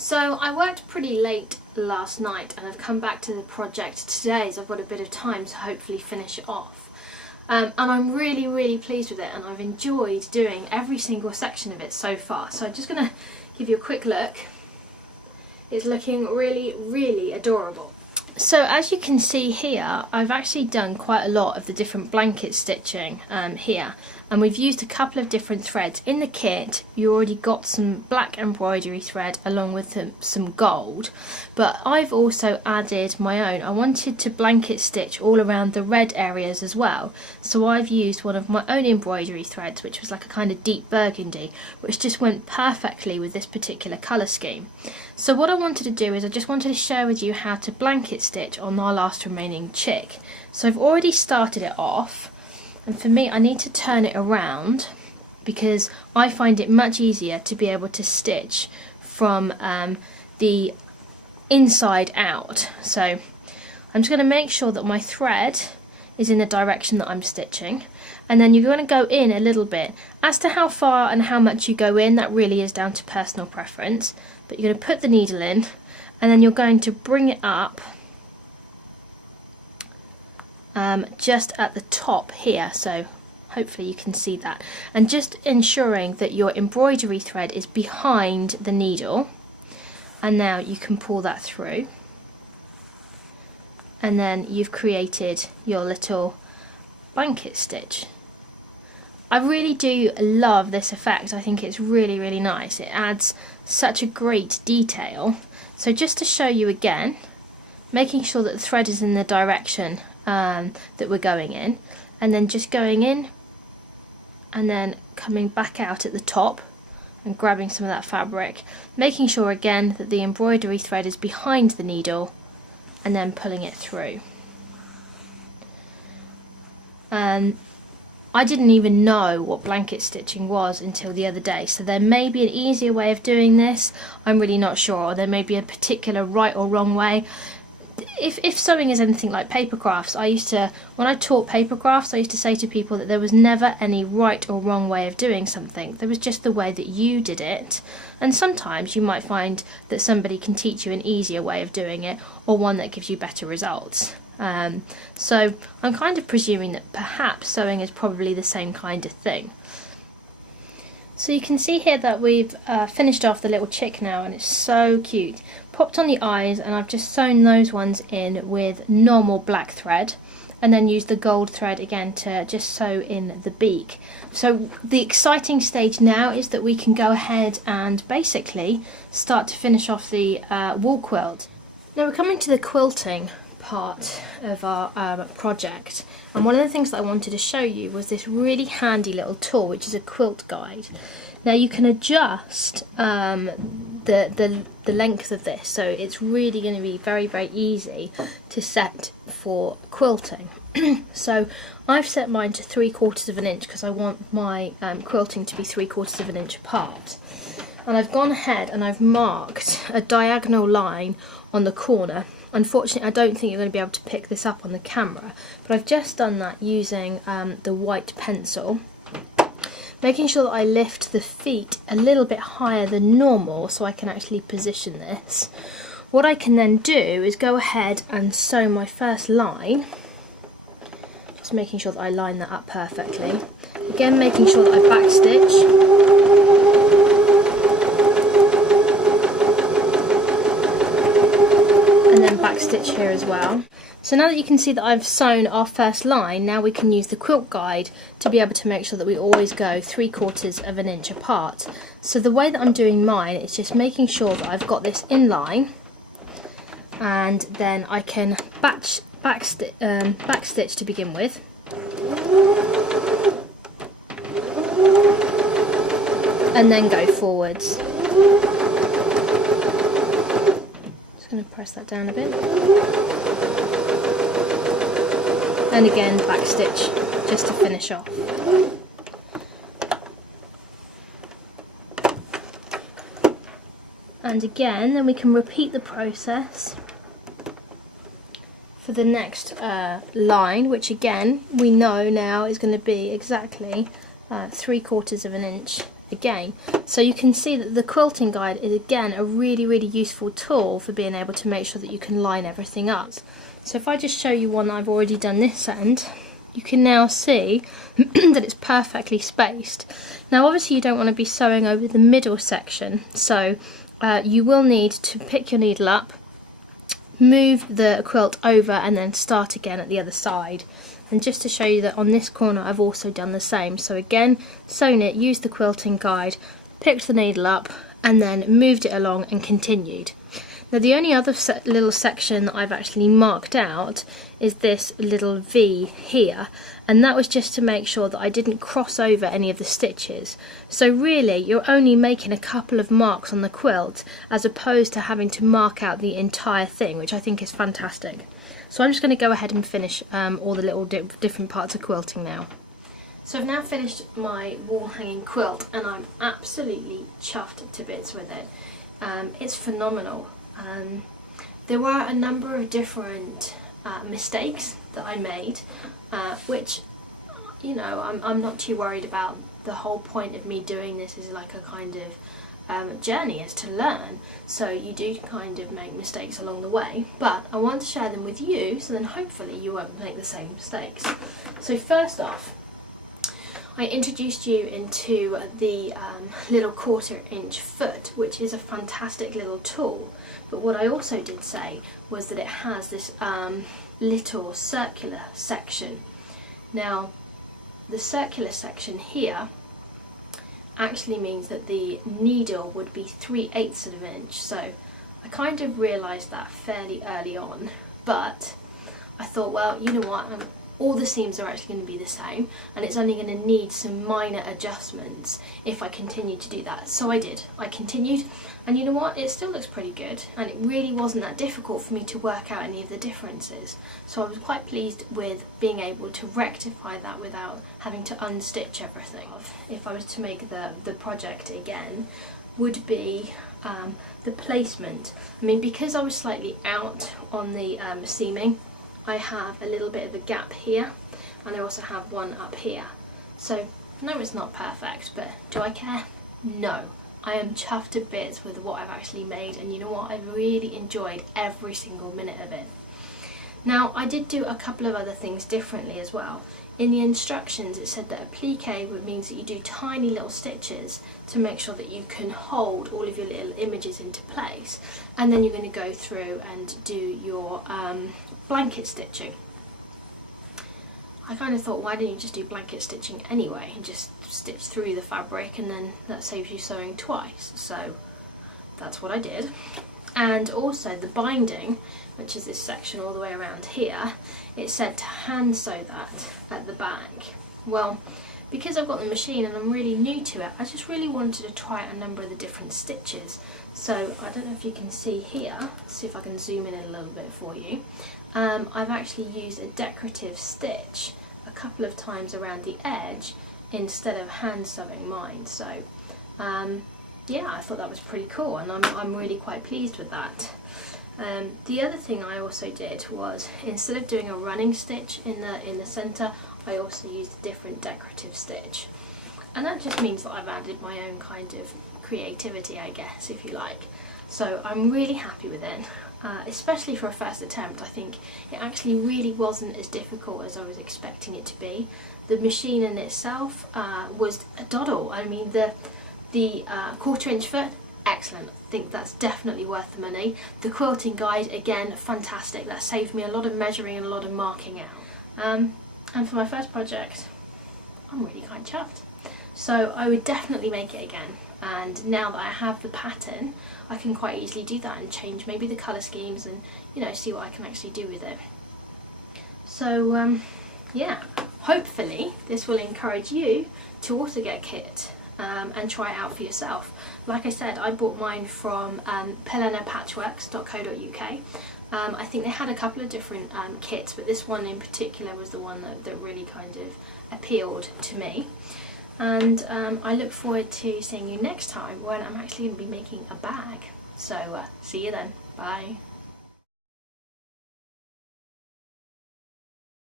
So I worked pretty late last night and I've come back to the project today as I've got a bit of time to hopefully finish it off. And I'm really pleased with it, and I've enjoyed doing every single section of it so far. So I'm just going to give you a quick look. It's looking really adorable. So as you can see here, I've actually done quite a lot of the different blanket stitching here, and we've used a couple of different threads. In the kit you already got some black embroidery thread along with some gold, but I've also added my own. I wanted to blanket stitch all around the red areas as well, so I've used one of my own embroidery threads, which was like a kind of deep burgundy, which just went perfectly with this particular colour scheme. So what I wanted to do is I just wanted to share with you how to blanket stitch on our last remaining chick. So I've already started it off, and for me I need to turn it around because I find it much easier to be able to stitch from the inside out. So I'm just going to make sure that my thread is in the direction that I'm stitching, and then you're going to go in a little bit. As to how far and how much you go in, that really is down to personal preference, but you're going to put the needle in and then you're going to bring it up just at the top here, so hopefully you can see that, and just ensuring that your embroidery thread is behind the needle, and now you can pull that through, and then you've created your little blanket stitch. I really do love this effect. I think it's really nice. It adds such a great detail. So just to show you again, making sure that the thread is in the direction that we're going in, and then just going in and then coming back out at the top and grabbing some of that fabric, making sure again that the embroidery thread is behind the needle, and then pulling it through. I didn't even know what blanket stitching was until the other day, so there may be an easier way of doing this. I'm really not sure, or there may be a particular right or wrong way. If sewing is anything like paper crafts, when I taught paper crafts, I used to say to people that there was never any right or wrong way of doing something. There was just the way that you did it, and sometimes you might find that somebody can teach you an easier way of doing it, or one that gives you better results. So I'm kind of presuming that perhaps sewing is probably the same kind of thing. So you can see here that we've finished off the little chick now, and it's so cute. Popped on the eyes, and I've just sewn those ones in with normal black thread, and then used the gold thread again to just sew in the beak. So the exciting stage now is that we can go ahead and basically start to finish off the wool quilt. Now we're coming to the quilting part of our project, and one of the things that I wanted to show you was this really handy little tool, which is a quilt guide. Now you can adjust the length of this, so it's really going to be very easy to set for quilting. So I've set mine to 3/4 of an inch because I want my quilting to be 3/4 of an inch apart, and I've gone ahead and I've marked a diagonal line on the corner. Unfortunately, I don't think you're going to be able to pick this up on the camera, but I've just done that using the white pencil, making sure that I lift the feet a little bit higher than normal so I can actually position this. What I can then do is go ahead and sew my first line, just making sure that I line that up perfectly. Again, making sure that I backstitch. Backstitch here as well. So now that you can see that I've sewn our first line, now we can use the quilt guide to be able to make sure that we always go 3/4 of an inch apart. So the way that I'm doing mine is just making sure that I've got this in line, and then I can backstitch to begin with. And then go forwards. Going to press that down a bit, and again backstitch just to finish off. And again, then we can repeat the process for the next line, which again we know now is going to be exactly 3/4 of an inch again. So you can see that the quilting guide is again a really useful tool for being able to make sure that you can line everything up. So if I just show you one I've already done this end, you can now see that it's perfectly spaced. Now obviously you don't want to be sewing over the middle section, so you will need to pick your needle up, move the quilt over and then start again at the other side. And just to show you that on this corner I've also done the same. So again, sewn it, used the quilting guide, picked the needle up and then moved it along and continued. Now the only other little section that I've actually marked out is this little V here, and that was just to make sure that I didn't cross over any of the stitches. So really you're only making a couple of marks on the quilt as opposed to having to mark out the entire thing, which I think is fantastic. So I'm just going to go ahead and finish all the little different parts of quilting now. So I've now finished my wall hanging quilt and I'm absolutely chuffed to bits with it. It's phenomenal. There were a number of different mistakes that I made, which, you know, I'm not too worried about. The whole point of me doing this is like a kind of journey, is to learn. So you do kind of make mistakes along the way, but I want to share them with you so then hopefully you won't make the same mistakes. So first off, I introduced you into the little 1/4 inch foot, which is a fantastic little tool. But what I also did say was that it has this little circular section. Now, the circular section here actually means that the needle would be 3/8 of an inch. So I kind of realised that fairly early on, but I thought, well, you know what, all the seams are actually going to be the same and it's only going to need some minor adjustments if I continue to do that. So I did. I continued, and you know what, it still looks pretty good and it really wasn't that difficult for me to work out any of the differences. So I was quite pleased with being able to rectify that without having to unstitch everything. If I was to make the project again, would be the placement. I mean, because I was slightly out on the seaming, I have a little bit of a gap here and I also have one up here. So no, it's not perfect, but do I care? No. I am chuffed to bits with what I've actually made, and you know what, I've really enjoyed every single minute of it. Now I did do a couple of other things differently as well. In the instructions it said that a plique means that you do tiny little stitches to make sure that you can hold all of your little images into place, and then you're going to go through and do your blanket stitching. I kind of thought, why don't you just do blanket stitching anyway and just stitch through the fabric, and then that saves you sewing twice. So that's what I did. And also the binding, which is this section all the way around here, it said to hand sew that at the back. Well, because I've got the machine and I'm really new to it, I just really wanted to try out a number of the different stitches. So I don't know if you can see here, see if I can zoom in a little bit for you. I've actually used a decorative stitch a couple of times around the edge instead of hand sewing mine. So yeah, I thought that was pretty cool, and I'm really quite pleased with that. The other thing I also did was, instead of doing a running stitch in the centre, I also used a different decorative stitch, and that just means that I've added my own kind of creativity, I guess, if you like. So I'm really happy with it, especially for a first attempt. I think it actually really wasn't as difficult as I was expecting it to be. The machine in itself was a doddle. I mean, the 1/4 inch foot, excellent. I think that's definitely worth the money. The quilting guide, again, fantastic. That saved me a lot of measuring and a lot of marking out. And for my first project, I'm really kind of chuffed. So I would definitely make it again. And now that I have the pattern, I can quite easily do that and change maybe the colour schemes and, you know, see what I can actually do with it. So yeah, hopefully this will encourage you to also get a kit and try it out for yourself. Like I said, I bought mine from pelenapatchworks.co.uk. I think they had a couple of different kits, but this one in particular was the one that really kind of appealed to me. And I look forward to seeing you next time when I'm actually going to be making a bag. So see you then. Bye.